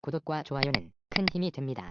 구독과 좋아요는 큰 힘이 됩니다.